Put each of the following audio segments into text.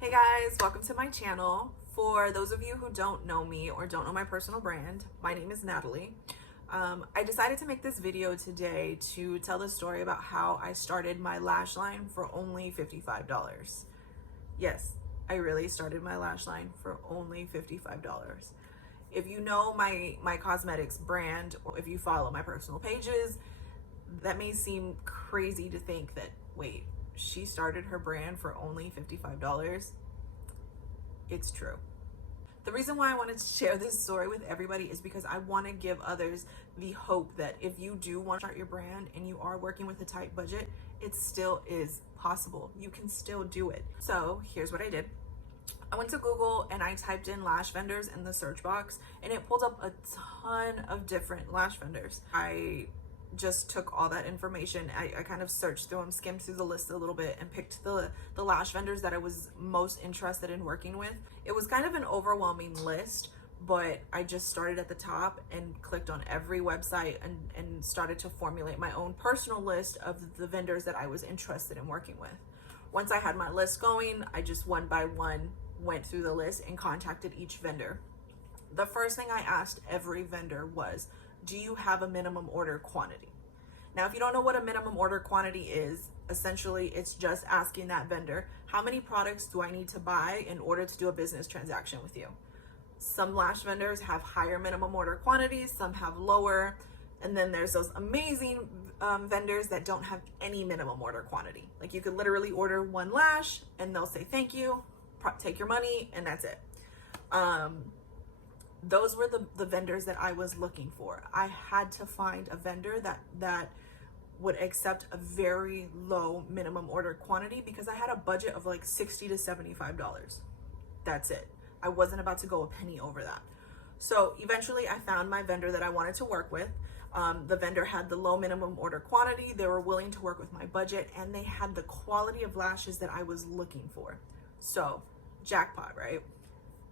Hey guys, welcome to my channel. For those of you who don't know me or don't know my personal brand, my name is Natalie. I decided to make this video today to tell the story about how I started my lash line for only $55. Yes, I really started my lash line for only $55. If you know my cosmetics brand, or if you follow my personal pages, that may seem crazy to think that, wait, she started her brand for only $55. It's true. The reason why I wanted to share this story with everybody is because I want to give others the hope that if you do want to start your brand and you are working with a tight budget, it still is possible. You can still do it. So here's what I did. I went to Google and I typed in lash vendors in the search box, and it pulled up a ton of different lash vendors. I just took all that information. I kind of searched through them, skimmed through the list a little bit, and picked the lash vendors that I was most interested in working with. It was kind of an overwhelming list, but I just started at the top and clicked on every website and started to formulate my own personal list of the vendors that I was interested in working with. Once I had my list going, I just one by one went through the list and contacted each vendor. The first thing I asked every vendor was, do you have a minimum order quantity? Now, if you don't know what a minimum order quantity is, essentially it's just asking that vendor, how many products do I need to buy in order to do a business transaction with you? Some lash vendors have higher minimum order quantities, some have lower, and then there's those amazing vendors that don't have any minimum order quantity. Like, you could literally order one lash and they'll say thank you, take your money, and that's it. Those were the vendors that I was looking for. I had to find a vendor that would accept a very low minimum order quantity because I had a budget of like $60 to $75. That's it. I wasn't about to go a penny over that. So eventually I found my vendor that I wanted to work with. The vendor had the low minimum order quantity. They were willing to work with my budget, and they had the quality of lashes that I was looking for. So jackpot, right?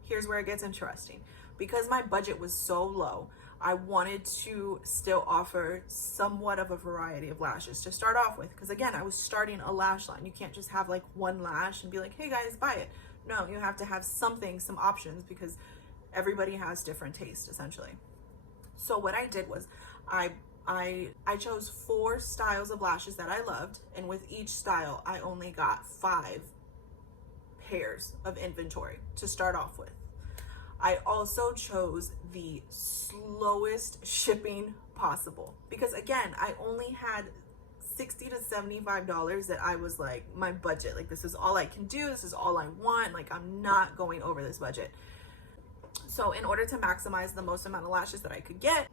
Here's where it gets interesting. Because my budget was so low, I wanted to still offer somewhat of a variety of lashes to start off with. Because again, I was starting a lash line. You can't just have like one lash and be like, hey guys, buy it. No, you have to have something, some options, because everybody has different tastes essentially. So what I did was I chose 4 styles of lashes that I loved, and with each style, I only got 5 pairs of inventory to start off with. I also chose the slowest shipping possible because, again, I only had $60 to $75 that I was like, my budget, like, this is all I can do, this is all I want, like, I'm not going over this budget. So in order to maximize the most amount of lashes that I could get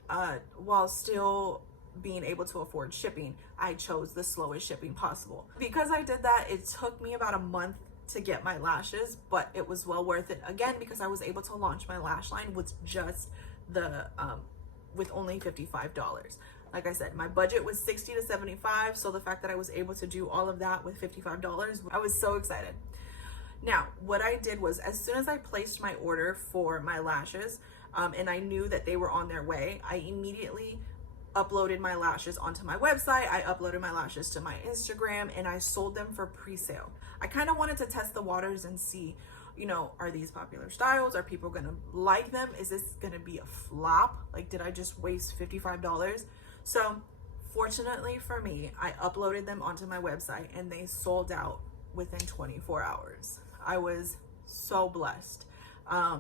while still being able to afford shipping, I chose the slowest shipping possible. Because I did that, it took me about a month to get my lashes, but it was well worth it, again, because I was able to launch my lash line with just with only $55. Like I said, my budget was $60 to $75, so the fact that I was able to do all of that with $55, I was so excited. Now, what I did was, as soon as I placed my order for my lashes, and I knew that they were on their way, I immediately uploaded my lashes onto my website. I uploaded my lashes to my Instagram, and I sold them for pre-sale. I kind of wanted to test the waters and see, you know, are these popular styles? Are people gonna like them? Is this gonna be a flop? Like, did I just waste $55? So fortunately for me, I uploaded them onto my website and they sold out within 24 hours. I was so blessed. I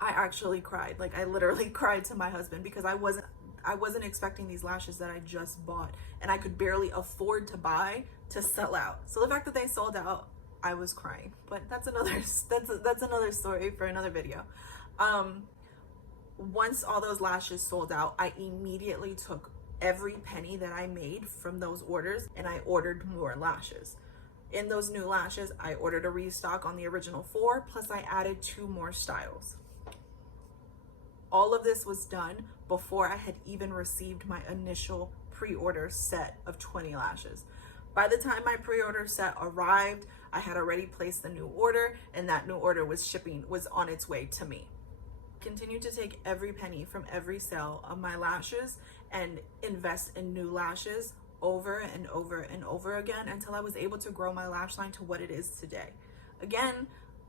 actually cried. Like, I literally cried to my husband because I wasn't expecting these lashes that I just bought and I could barely afford to buy to sell out. So the fact that they sold out, I was crying. But that's another story for another video. Once all those lashes sold out, I immediately took every penny that I made from those orders and I ordered more lashes. In those new lashes, I ordered a restock on the original 4, plus I added 2 more styles. All of this was done before I had even received my initial pre-order set of 20 lashes. By the time my pre-order set arrived, I had already placed the new order, and that new order was on its way to me. Continue to take every penny from every sale of my lashes and invest in new lashes over and over and over again until I was able to grow my lash line to what it is today. Again,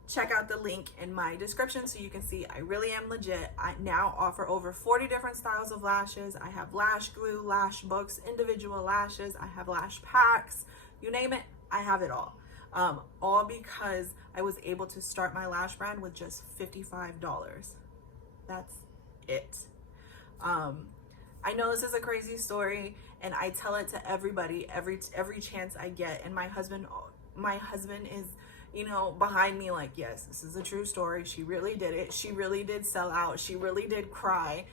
check out the link in my description so you can see I really am legit. I now offer over 40 different styles of lashes. I have lash glue, lash books, individual lashes. I have lash packs, you name it, I have it all. All because I was able to start my lash brand with just $55. That's it. I know this is a crazy story, and I tell it to everybody every chance I get. And my husband is, you know, behind me, like, yes, this is a true story. She really did it. She really did sell out. She really did cry.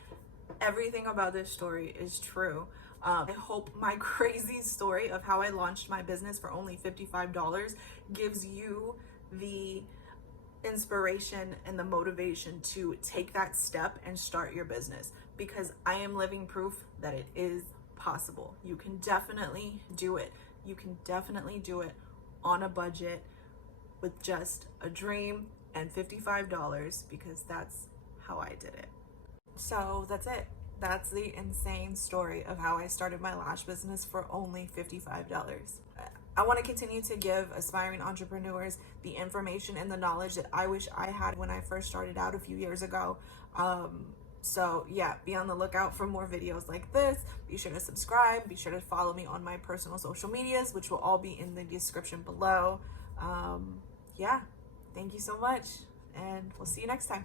Everything about this story is true. I hope my crazy story of how I launched my business for only $55 gives you the inspiration and the motivation to take that step and start your business, because I am living proof that it is possible. You can definitely do it. You can definitely do it on a budget with just a dream and $55, because that's how I did it. So that's it. That's the insane story of how I started my lash business for only $55. I want to continue to give aspiring entrepreneurs the information and the knowledge that I wish I had when I first started out a few years ago. So yeah, be on the lookout for more videos like this. Be sure to subscribe. Be sure to follow me on my personal social medias, which will all be in the description below. Yeah, thank you so much, and we'll see you next time.